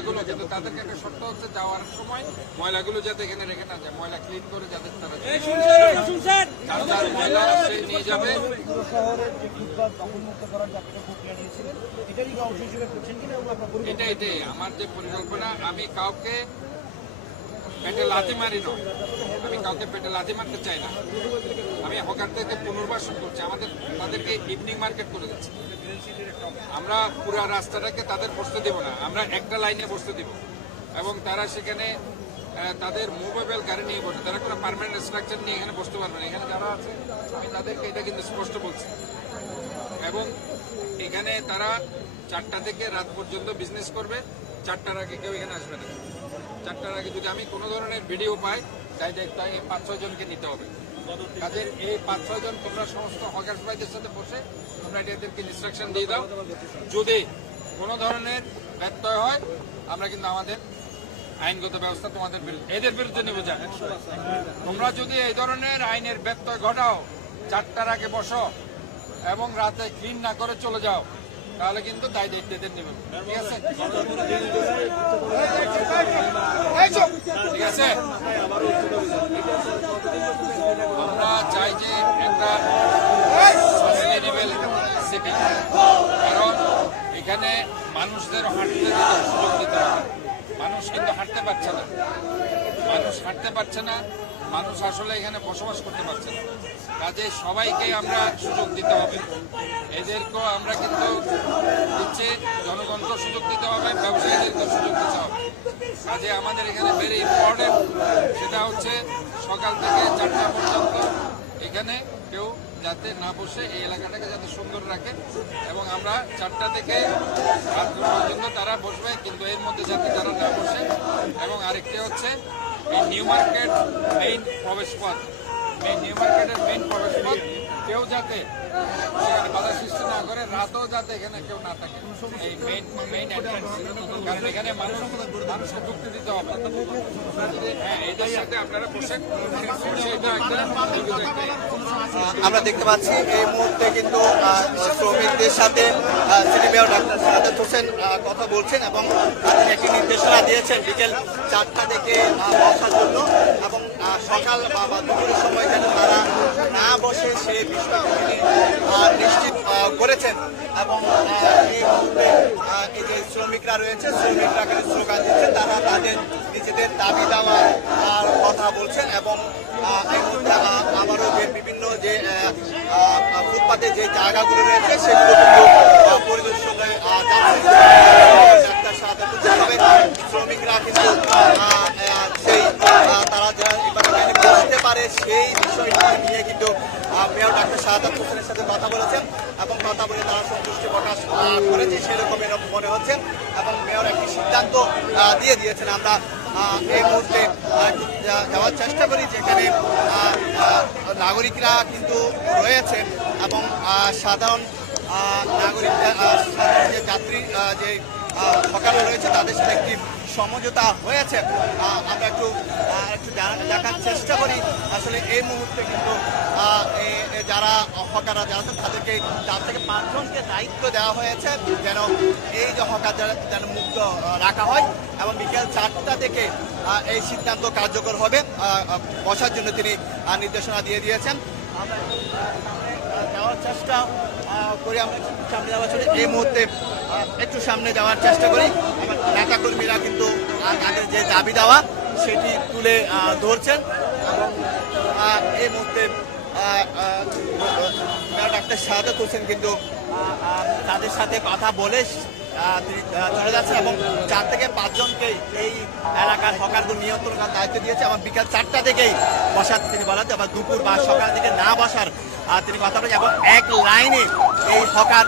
ময়লাগুলো, কিন্তু তাদেরকে একটা শর্ত হচ্ছে যাওয়ার সময় ময়লাগুলো যাতে এখানে রেখে না যায়, ময়লা ক্লিন করে যাতে তারা যার ময়লা সে নিয়ে যাবে। এটাই আমার যে পরিকল্পনা। আমি কাউকে পেটে লাথি মারি না, আমি কাউকে পেটে লাথি মারতে চাই না। আমি হকারদেরকে পুনর্বাসন করছি, তাদেরকে ইভিনিং মার্কেট করে দিচ্ছি। আমরা পুরা রাস্তাটাকে তাদের বসতে দেব না, আমরা একটা লাইনে বসতে দিব এবং তারা সেখানে তাদের মুভেবল গাড়ি নিয়ে বসে, তারা কোনো পার্মানেন্ট স্ট্রাকচার নিয়ে এখানে বসতে পারবে না। এখানে যারা আছে আমি তাদেরকে এটা কিন্তু স্পষ্ট বলছি। এবং এখানে তারা 4টা থেকে রাত পর্যন্ত বিজনেস করবে, 4টার আগে কেউ এখানে আসবে না। 4টার আগে যদি আমি কোনো ধরনের ভিডিও পাই, তাই দায়িত্ব এই 5-6 জনকে নিতে হবে। কাজের এই 5-6 জন তোমরা সমস্ত হকার্স ভাইদের সাথে বসে তোমরা এদেরকে ইনস্ট্রাকশন দিয়ে দাও। যদি কোনো ধরনের ব্যত্যয় হয় আমরা কিন্তু আমাদের আইনগত ব্যবস্থা তোমাদের বিরুদ্ধে এদের বিরুদ্ধে নেব। যান তোমরা যদি এই ধরনের আইনের ব্যত্যয় ঘটাও, 4টার আগে বসো এবং রাতে ক্লিন না করে চলে যাও, তাহলে কিন্তু দায় দায়িত্ব এদের নেবেন। ঠিক আছে, ঠিক আছে। আমরা চাই যে একটা সাস্টেইনেবল সিটি, কারণ এখানে মানুষদের হাঁটতে সুযোগ দিতে হবে। মানুষ কিন্তু হাঁটতে পারছে না, মানুষ আসলে এখানে বসবাস করতে পারছে না। কাজে সবাইকে আমরা সুযোগ দিতে হবে, এদেরকেও আমরা কিন্তু দিচ্ছে, জনগণকেও সুযোগ দিতে হবে, ব্যবসায়ীদেরকেও সুযোগ দিতে হবে। কাজে আমাদের এখানে ভেরি ইম্পর্টেন্ট সেটা হচ্ছে সকাল থেকে 4টা পর্যন্ত এখানে কেউ যাতে না বসে, এই এলাকাটাকে যাতে সুন্দর রাখে এবং আমরা 4টা থেকে রাত পর্যন্ত তারা বসবে, কিন্তু এর মধ্যে যাতে তারা না বসে। এবং আরেকটি হচ্ছে এই নিউ মার্কেট মেইন প্রবেশপথ, নিউ মার্কেটের মেইন প্রবেশপথ কেউ যাতে সেখানে বাধা সৃষ্টি না করে, রাতেও যাতে এখানে কেউ না থাকে। এই মেইন এন্ট্রান্স, কারণ এখানে মানুষকে ঢুকতে দিতে হবে। হ্যাঁ, এদের সাথে আপনারা বসে আমরা দেখতে পাচ্ছি এই মুহূর্তে কিন্তু শ্রমিকদের সাথে city mayor doctor Sadat Hossain কথা বলছেন এবং তিনি একটি নির্দেশনা দিয়েছেন বিকেল 4টা থেকে বসার জন্য এবং সকাল বা দুপুরের সময় যেন তারা না বসে সেই বিষয়টি তিনি নিশ্চিত করেছেন। এবং এই মুহূর্তে এই যে শ্রমিকরা রয়েছে, শ্রমিকরা স্লোগান দিচ্ছে, তারা তাদের নিজেদের দাবি দাওয়ার কথা বলছেন। এবং এই মুহূর্তে আবারও যে বিভিন্ন যে ফুটপাতে যে জায়গাগুলো রয়েছে সেগুলো কিন্তু পরিদর্শনে যাচ্ছে। শ্রমিকরা কিন্তু সেই তারা এখানে বসতে পারে সেই বিষয়টা নিয়ে কিন্তু মেয়র ডাক্তার সাদাত হোসেনের সাথে কথা বলেছেন এবং কথা বলে তারা সন্তুষ্টি প্রকাশ করেছে সেরকমই মনে হচ্ছে। এবং মেয়র একটি সিদ্ধান্ত দিয়ে দিয়েছেন। আমরা এই মুহূর্তে যাওয়ার চেষ্টা করি যেখানে নাগরিকরা কিন্তু রয়েছেন এবং সাধারণ নাগরিকরা, সাধারণ যে যাত্রী যে সকালে রয়েছে তাদের সাথে একটি সমঝোতা হয়েছে। আমরা একটু দেখার চেষ্টা করি আসলে এই মুহূর্তে কিন্তু যারা হকাররা যারা আছেন তাদেরকে 4 থেকে 5 জনকে দায়িত্ব দেওয়া হয়েছে যেন এই যে হকার যেন মুক্ত রাখা হয় এবং বিকেল 4টা থেকে এই সিদ্ধান্ত কার্যকর হবে বসার জন্য তিনি নির্দেশনা দিয়ে দিয়েছেন। আমরা যাওয়ার চেষ্টা করি, আমরা সামনে যাওয়ার জন্য এই মুহূর্তে একটু সামনে যাওয়ার চেষ্টা করি। নেতাকর্মীরা কিন্তু তাদের যে দাবি দেওয়া সেটি তুলে ধরছেন এবং এই মুহূর্তে ডাক্তার সাদাত হোসেন কিন্তু তাদের সাথে কথা বলে তিনি চলে যাচ্ছেন এবং 4 থেকে 5 জনকে এই এলাকার হকারগুলো নিয়ন্ত্রণ করার দায়িত্ব দিয়েছে এবং বিকাল 4টা থেকেই বসার তিনি বলাতে আবার দুপুর বা সকাল থেকে না বসার তিনি কথা বলেছেন এবং এক লাইনে এই হকার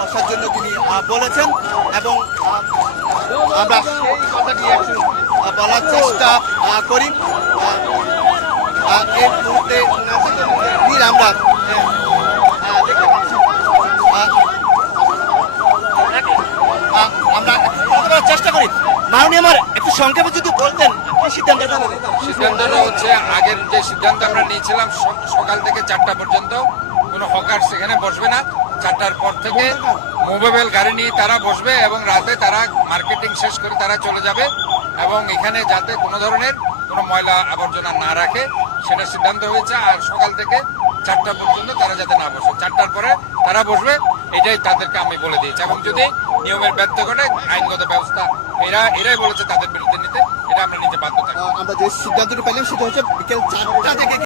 বসার জন্য তিনি বলেছেন। এবং আমরা সেই কথাটি একটু বলার চেষ্টা করি। এই মুহূর্তে আমরা দেখতে পাচ্ছি আমরা চেষ্টা করি। মাননীয় আমার একটু সংক্ষেপে যদি বলতেন সিদ্ধান্তটা হচ্ছে আগের যে সিদ্ধান্ত আমরা নিয়েছিলাম সকাল থেকে 4টা পর্যন্ত কোনো হকার সেখানে বসবে না। 4টার পর থেকে মুভেবল গাড়ি নিয়ে তারা বসবে এবং রাতে তারা মার্কেটিং শেষ করে তারা চলে যাবে এবং এখানে যাতে কোনো ধরনের কোনো ময়লা আবর্জনা না রাখে সেটা সিদ্ধান্ত হয়েছে। আর সকাল থেকে 4টা পর্যন্ত তারা যাতে না বসে, 4টার পরে তারা বসবে, এটাই তাদেরকে আমি বলে দিয়েছি। এবং যদি নিয়মের ব্যর্থ ঘটে আইনগত ব্যবস্থা এরাই বলেছে তাদের বিরুদ্ধে নিতে, এটা আমরা নিতে বাধ্য থাকবো। আমরা যে সিদ্ধান্তটি পেলাম সেটা হচ্ছে বিকেল 4টা থেকে